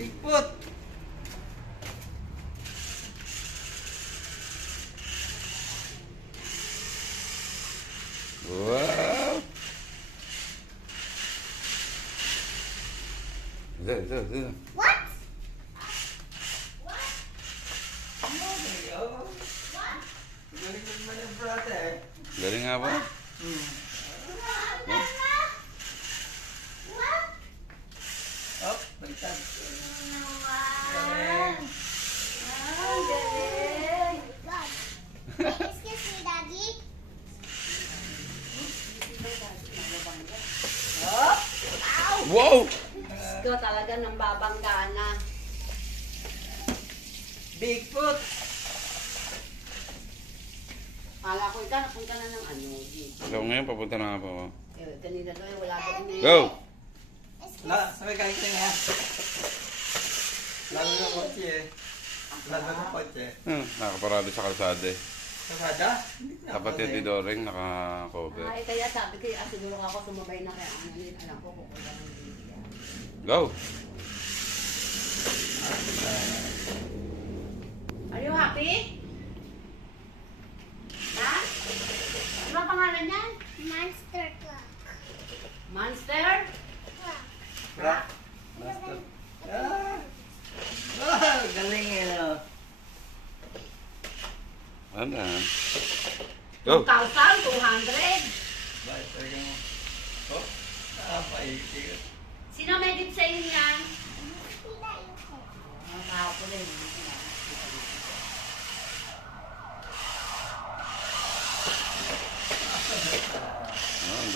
Bigfoot. Wow. Ito. What? Galing naman yung brother. Galing nga ba? Oh, baliktad. Excuse me, Daddy. Wow! Ikaw talaga nang babangga na. Bigfoot. Kala ko ikaw, napunta na ng ano. Ikaw ngayon, papunta na nga po ako. Kanina doon, wala ko ini. Go! La, sabay galing ka nga. Lalo ng kotse eh. Lalo ng kotse. Nakaparado sa kalsada eh. Kasada? Dapat yung Tidoring naka-cover. Ay, kaya sabi ko, siguro ako sumabay na kaya ano yun. Alam ko, kukuha ng video. Go! Are you happy? Ha? Ano ang pangalan niyan? Monster truck. Monster? Rock. Master. Ah, galing eh. No? Ano na? Go! 2,200. Bakit talagang... Oh? Paikot. Sino may gift sa inyo niyan? Tao ko din.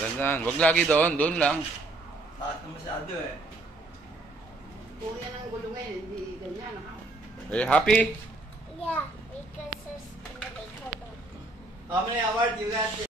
Ganyan. Wag lagi doon. Doon lang. Lahat na masyado eh. Kung yan ang gulo ngayon, hindi ganyan. Are you happy? Yeah, because there's a big hole. How many hours you got?